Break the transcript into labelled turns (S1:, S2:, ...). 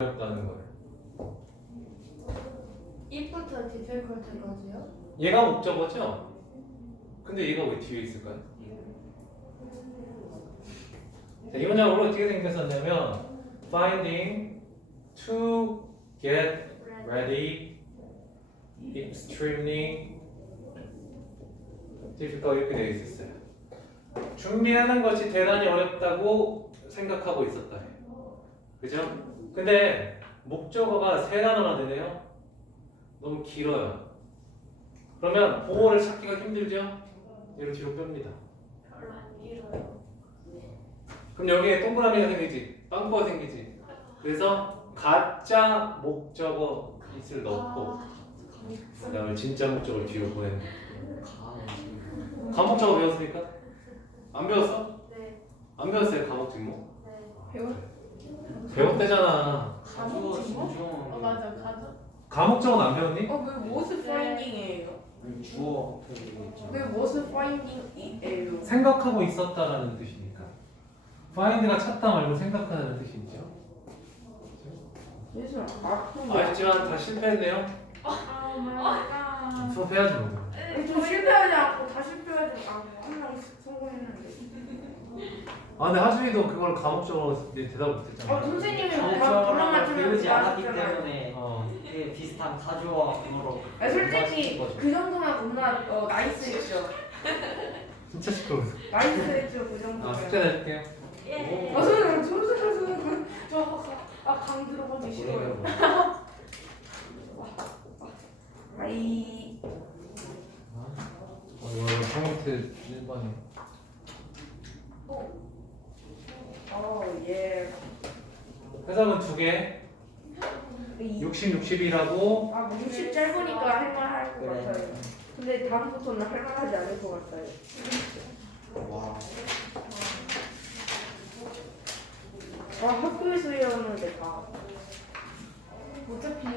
S1: 어렵다는 거예요.
S2: if부터 difficult까지요?
S1: 얘가 목적어죠? 근데 얘가 왜 뒤에 있을까요? 자, 이 문장으로 어떻게 생겼었냐면 finding to get ready extremely difficult 이렇게 되어 있었어요. 준비하는 것이 대단히 어렵다고 생각하고 있었다. 그죠? 근데 목적어가 세 단어나 되네요. 너무 길어요. 그러면 보호를 찾기가 힘들죠? 얘를 뒤로 뺍니다.
S2: 별로 안 길어요.
S1: 그럼 여기에 동그라미가 생기지, 빵꾸가 생기지. 그래서 가짜 목적어 it을 넣고 그다음에 진짜 목적어를 뒤로 보내는 거예요. 가목적어 배웠습니까? 안 배웠어?
S2: 네.
S1: 안 배웠어요 가목 뒷목?
S2: 네.
S3: 배워?
S1: 배웠대잖아.
S3: 가족
S2: 어 맞아 가져.
S1: 가목적어는 안 배웠니?
S3: 어왜 무엇을
S2: 네.
S3: 파인딩이에요?
S4: 주어.
S3: 왜 무엇을 파인딩이에요?
S1: 생각하고 있었다라는 뜻이니까. find가 찾다 말고 생각하는 뜻이 있죠.
S3: 예술 아픈
S1: 아쉽지만 다 실패했네요.
S2: 아 마이
S1: 수업해야지 뭐.
S3: 좀 실패하지 않고 다 실패하지 않고 한명 성공했는데.
S1: 아 근데 하준이도 그걸 과목적으로 내 대답 못했잖아.
S3: 어 선생님이 그런 맞추면
S4: 배우지 않았기. 때문에
S1: 어.
S4: 그 비슷한 가주어 언어로
S3: 아, 솔직히
S4: 거죠.
S3: 그 정도면 겁나 어, 나이스 했죠.
S1: 진짜 시끄러워.
S3: 나이스 했죠 그
S1: 아
S3: 정도면.
S1: 숙제 내줄게요.
S2: 예.
S3: 아 선생님 저저 저저아강 들어가기 싫어요. 아이
S1: 어 이거 상호트 1번이.
S3: 어 예.
S1: 해석은 두 개. 60, 60이라고.
S3: 아, 60 짧으니까 할만할 것
S4: 그래.
S3: 같아요. 근데 다음부터는 할만하지 않을 것 같아요.
S4: 와
S3: 아, 학교에서 외웠는데 다.
S2: 어차피